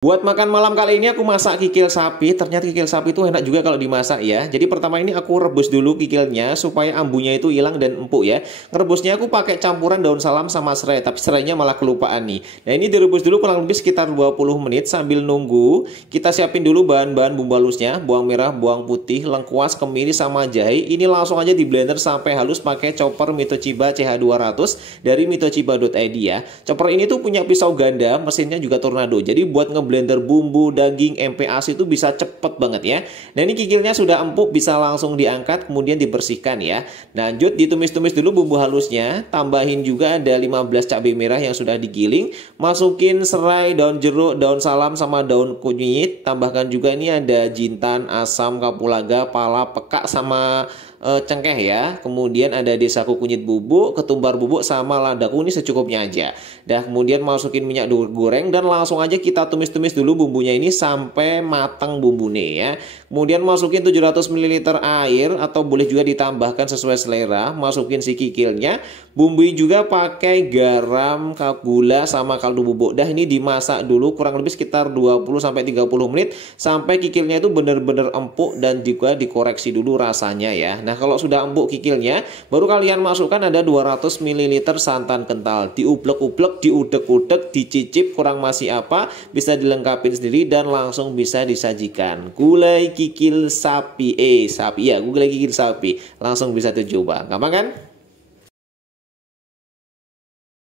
Buat makan malam kali ini aku masak kikil sapi. Ternyata kikil sapi itu enak juga kalau dimasak ya. Jadi pertama ini aku rebus dulu kikilnya supaya ambunya itu hilang dan empuk ya. Ngerebusnya aku pakai campuran daun salam sama serai, tapi serainya malah kelupaan nih. Nah, ini direbus dulu kurang lebih sekitar 20 menit sambil nunggu. Kita siapin dulu bahan-bahan bumbu halusnya, bawang merah, bawang putih, lengkuas, kemiri sama jahe. Ini langsung aja di blender sampai halus pakai chopper Mitochiba CH200 dari mitochiba.id ya. Chopper ini tuh punya pisau ganda, mesinnya juga tornado. Jadi buat blender bumbu, daging, MPAS itu bisa cepet banget ya. Nah, ini kikilnya sudah empuk, bisa langsung diangkat kemudian dibersihkan ya. Lanjut ditumis-tumis dulu bumbu halusnya, tambahin juga ada 15 cabai merah yang sudah digiling, masukin serai, daun jeruk, daun salam sama daun kunyit, tambahkan juga ini ada jintan, asam, kapulaga, pala, peka sama cengkeh ya. Kemudian ada desaku kunyit bubuk, ketumbar bubuk sama lada kuning secukupnya aja. Dah kemudian masukin minyak goreng dan langsung aja kita tumis-tumis dulu bumbunya ini sampai matang bumbunya ya. Kemudian masukin 700 ml air atau boleh juga ditambahkan sesuai selera. Masukin si kikilnya, bumbuin juga pakai garam, gula sama kaldu bubuk. Dah ini dimasak dulu kurang lebih sekitar 20 sampai 30 menit sampai kikilnya itu benar-benar empuk dan juga dikoreksi dulu rasanya ya. Nah, kalau sudah empuk kikilnya, baru kalian masukkan ada 200 ml santan kental. Diublek-ublek, diudek-udek, dicicip kurang masih apa, bisa dilengkapi sendiri dan langsung bisa disajikan. Gulai kikil sapi, gulai kikil sapi. Langsung bisa dicoba. Gampang kan?